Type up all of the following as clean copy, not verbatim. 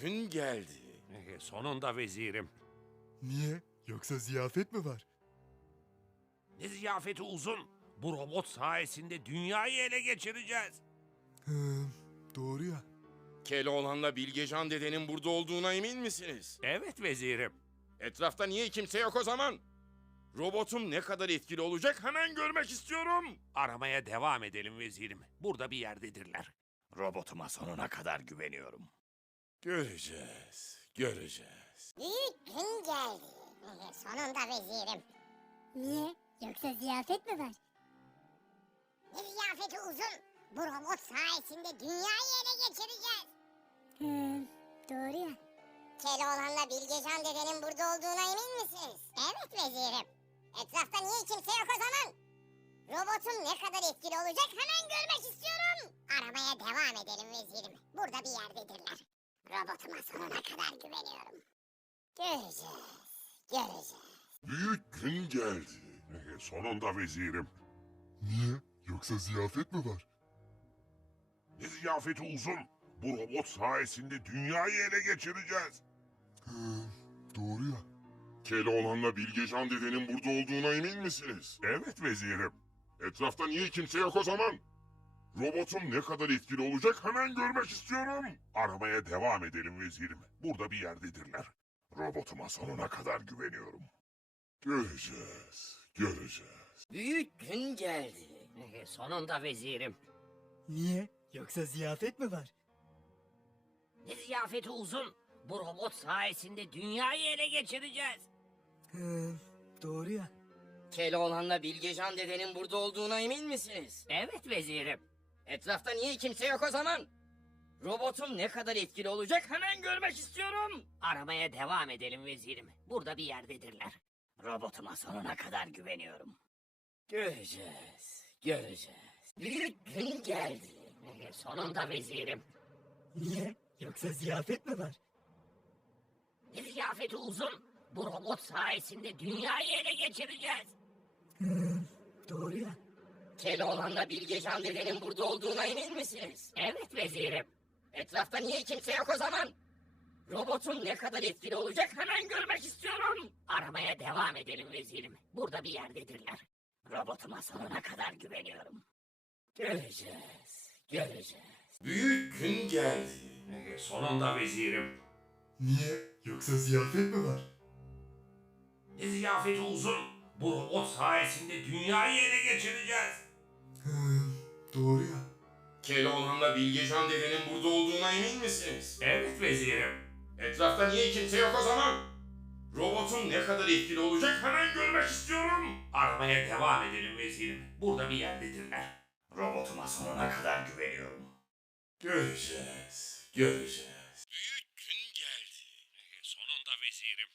gün geldi. Sonunda vezirim. Niye? Yoksa ziyafet mi var? Ne ziyafeti uzun? Bu robot sayesinde dünyayı ele geçireceğiz. Doğru ya. Keloğlan'la Bilgecan dedenin burada olduğuna emin misiniz? Evet vezirim. Etrafta niye kimse yok o zaman? Robotum ne kadar etkili olacak hemen görmek istiyorum. Aramaya devam edelim vezirim. Burada bir yerdedirler. Robotuma sonuna kadar güveniyorum. Göreceğiz, göreceğiz. Büyük gün geldi. Sonunda vezirim. Niye? Yoksa ziyafet mi var? Ne ziyafeti uzun. Bu robot sayesinde dünyayı ele geçireceğiz. Doğru ya. Keloğlan'la Bilgecan dedenin burada olduğuna emin misiniz? Evet vezirim. Etrafta niye kimse yok o zaman? Robotum ne kadar etkili olacak hemen görmek istiyorum. Aramaya devam edelim vezirim. Burada bir yerdedirler. Robotuma sonuna kadar güveniyorum. Göreceğiz, göreceğiz. Büyük gün geldi. Sonunda vezirim. Niye? Yoksa ziyafet mi var? Ne ziyafeti uzun? Bu robot sayesinde dünyayı ele geçireceğiz. Doğru ya. Keloğlan'la Bilgecan dedenin burada olduğuna emin misiniz? Evet vezirim. Etrafta niye kimse yok o zaman? Robotum ne kadar etkili olacak hemen görmek istiyorum. Aramaya devam edelim vezirim. Burada bir yerdedirler. Robotuma sonuna kadar güveniyorum. Göreceğiz, göreceğiz. Büyük gün geldi. Sonunda vezirim. Niye? Yoksa ziyafet mi var? Ne ziyafeti uzun? Bu robot sayesinde dünyayı ele geçireceğiz. Doğru ya. Keloğlan'la Bilgecan dedenin burada olduğuna emin misiniz? Evet vezirim. Etrafta niye kimse yok o zaman? Robotum ne kadar etkili olacak hemen görmek istiyorum. Aramaya devam edelim vezirim. Burada bir yerdedirler. Robotuma sonuna kadar güveniyorum. Göreceğiz, göreceğiz. Büyük gün geldi. Sonunda vezirim. Niye? Yoksa ziyafet mi var? Ne ziyafeti uzun? Bu robot sayesinde dünyayı ele geçireceğiz. Doğru ya. Keloğlan'la Bilgecan dedenin burada olduğuna emin misiniz? Evet vezirim. Etrafta niye kimse yok o zaman? Robotum ne kadar etkili olacak hemen görmek istiyorum. Aramaya devam edelim vezirim. Burada bir yerdedirler. Robotuma sonuna kadar güveniyorum. Göreceğiz, göreceğiz. Büyük gün geldi. Sonunda vezirim. Niye? Yoksa ziyafet mi var? Ne ziyafeti uzun? Bu robot sayesinde dünyayı ele geçireceğiz. Doğru ya. Keloğlan'la Bilgecan dedenin burada olduğuna emin misiniz? Evet vezirim. Etrafta niye kimse yok o zaman? Robotum ne kadar etkili olacak hemen görmek istiyorum. Aramaya devam edelim vezirim. Burada bir yerdedirler. Robotuma sonuna kadar güveniyorum. Göreceğiz, göreceğiz. Büyük gün geldi. Sonunda vezirim.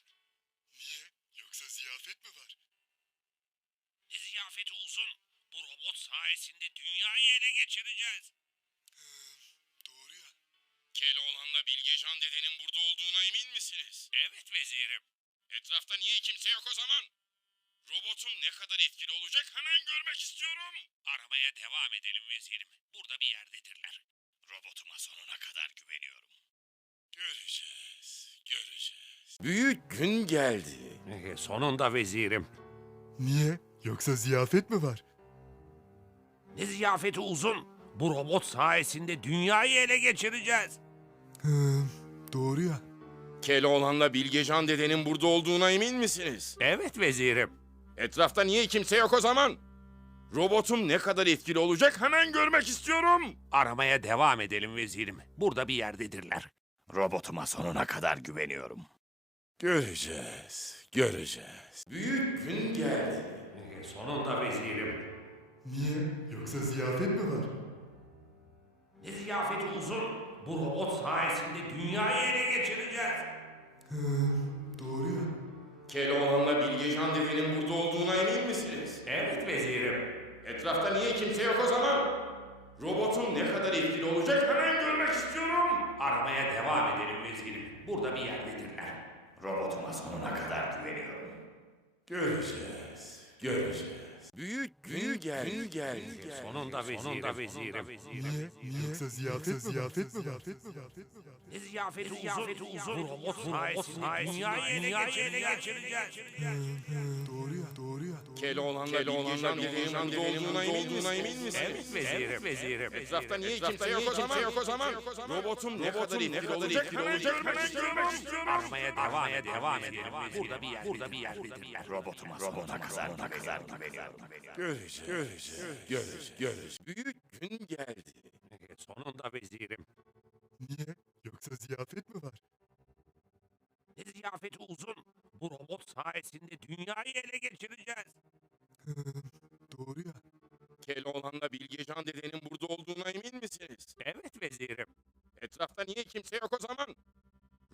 Niye? Yoksa ziyafet mi var? Ne ziyafeti uzun? Bu robot sayesinde dünyayı ele geçireceğiz. Doğru ya. Keloğlan'la Bilgecan dedenin burada olduğuna emin misiniz? Evet vezirim. Etrafta niye kimse yok o zaman? Robotum ne kadar etkili olacak hemen görmek istiyorum. Aramaya devam edelim vezirim. Burada bir yerdedirler. Robotuma sonuna kadar güveniyorum. Göreceğiz, göreceğiz. Büyük gün geldi. Sonunda vezirim. Niye? Yoksa ziyafet mi var? Ne ziyafeti uzun? Bu robot sayesinde dünyayı ele geçireceğiz. Doğru ya. Keloğlan'la Bilgecan dedenin burada olduğuna emin misiniz? Evet vezirim. Etrafta niye kimse yok o zaman? Robotum ne kadar etkili olacak hemen görmek istiyorum. Aramaya devam edelim vezirim. Burada bir yerdedirler. Robotuma sonuna kadar güveniyorum. Göreceğiz, göreceğiz. Büyük gün geldi. Sonunda vezirim. Niye? Yoksa ziyafet mi var? Ne ziyafeti uzun? Bu robot sayesinde dünyayı ele geçireceğiz. Doğru ya. Keloğlan'la Bilgecan dedenin burada olduğuna emin misiniz? Evet vezirim. Etrafta niye kimse yok o zaman? Robotum ne kadar etkili olacak hemen görmek istiyorum. Aramaya devam edelim vezirim. Burada bir yerdedirler. Robotuma sonuna kadar güveniyorum. Göreceğiz, göreceğiz. Büyük gün geldi. Sonunda vezirim. Niye? Yoksa ziyafet mi var? Ziyafeti uzun. Robot sayesinde dünyayı ele geçireceğiz. Doğru ya. Keloğlan'la Bilgecan dedenin burada olduğuna emin misiniz? Evet vezirim. Etrafta niye kimse yok o zaman? Robotum ne kadar etkili olacak hemen görmek istiyorum. Aramaya devam edelim. Burada bir yerdedirler. Robotuma sonuna kadar güveniyorum. Göreceğiz. Büyük gün geldi. Sonunda vezirim. Niye? Yoksa ziyafet mi var? Ziyafeti uzun. Bu robot sayesinde dünyayı ele geçireceğiz. Doğru ya. Keloğlan'la Bilgecan dedenin burada olduğuna emin misiniz? Evet vezirim. Etrafta niye kimse yok o zaman?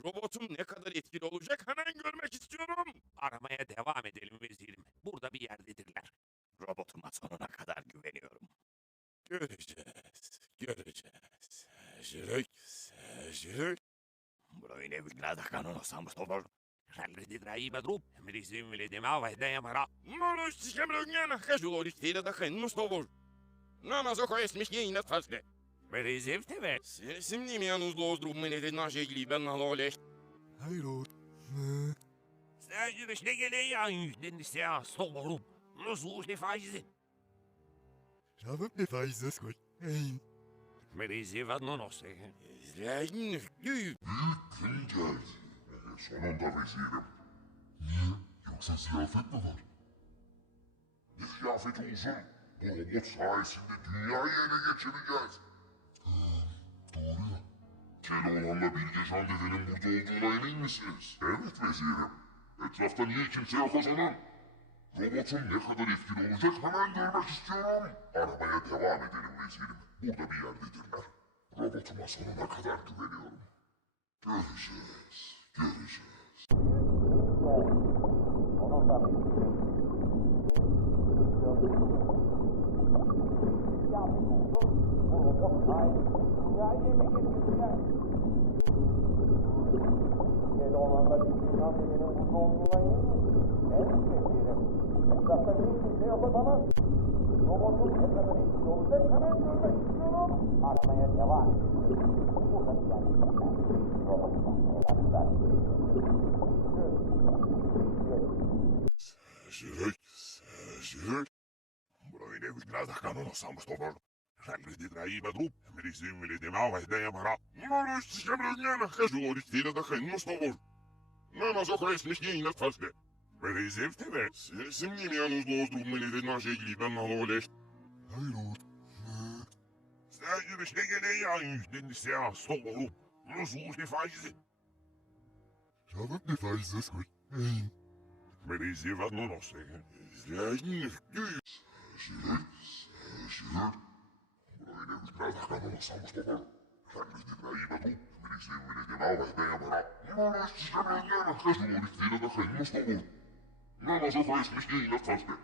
Robotum ne kadar etkili olacak hemen görmek istiyorum. Aramaya devam edelim vezirim. Burada bir yerdedirler. Robotuma sonuna kadar güveniyorum. Göreceğiz. Sejrek. Broine vygląda kanonosam stobor. Žalridi draibę drūp. Mrizim vilidimiava idėjamara. Målos skemlungen хожу тira da hennes ståvor. Namaz okuyasmış yayına tasle. Mrizim teve. Sesim yanınızda ozdurmayın edin najegli ben halole. Hayır o. Sadece işte geleyen yüzden isteye stoborum. Nasıl ne faizi? Ravım ne faiz koy. Eyn. Mrizim vadnonosse. İzleyin büyük. Gün geldi. Sonunda vezirim. Niye? Yoksa ziyafet mi var? Ne ziyafeti uzun? Bu robot sayesinde dünyayı ele geçireceğiz. Doğru ya. Keloğlan'la Bilgecan dedenin burada olduğuna emin misiniz? Evet vezirim. Etrafta niye kimse yok o zaman? Robotun ne kadar etkili olacak hemen görmek istiyorum. Aramaya devam edelim vezirim. Burada bir yerdedirler. Robotuma sonuna kadar güveniyorum. Göreceğiz. Keloğlan'la Bilgecan dedenin burada olduğuna emin misiniz? Evet vezirim. Etrafta niye kimse yok o zaman? Robotum ne kadar etkili olacak hemen görmek istiyorum. Aramaya devam edelim. Burada bir yerdedirler. Robotuma sonuna kadar güveniyorum. Sejrek. Broine vygląda kanonosam stobor. Žalridi draibę drūp. Mrizim vilidimiava idėjamara. Målos skemlungen хожу tira da hennes ståvor. Namaz okuyasmış yayına tasle. Mrizim teve. Sesim yanınızda ozdurmayın edin najegli ben halole. Hayır o. Sadece işte geleyen yüzden isteye stoborum. Nasıl ne faizi? Ravım ne faiz koy. Eyn. Mrizim vadnonosse. İzleyin. Sejrek. Broine vygląda kanonosam stobor. Žalridi draibę drūp. Mrizim vilidimiava idėjamara. Målos skemlungen хожу tira da hennes ståvor. Namaz okuyasmış yayına tasle.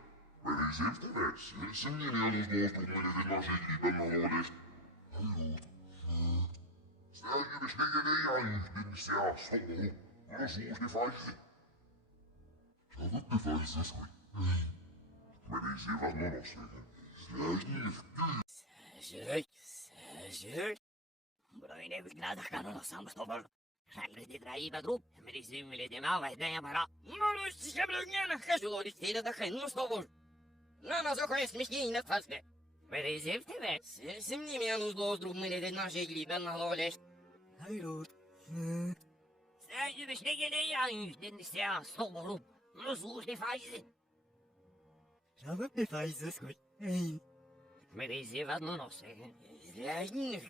Mrizim teve. Sesim yanınızda ozdurmayın edin najegli ben halole. Hayır o. Sadece işte geleyen yüzden isteye stoborum. Nasıl ne faizi? Ravım ne faiz koy. Mrizim vadnonosse. İzleyin. Sejrek. Broine vygląda kanonosam stobor. Žalridi draibę drūp. Mrizim vilidimiava idėjamara. Målos skemlungen хожу tira da hennes stobor. Namaz okuyasmış yayına tasle. Mrizim teve. Sesim yanınızda ozdurmayın edin najegli ben halole. Hayır o. Sadece işte geleyen yüzden isteye stoborum. Nasıl ne faizi? Ravım ne faiz koy. Eyn. Mrizim vadnonosse. İzleyin.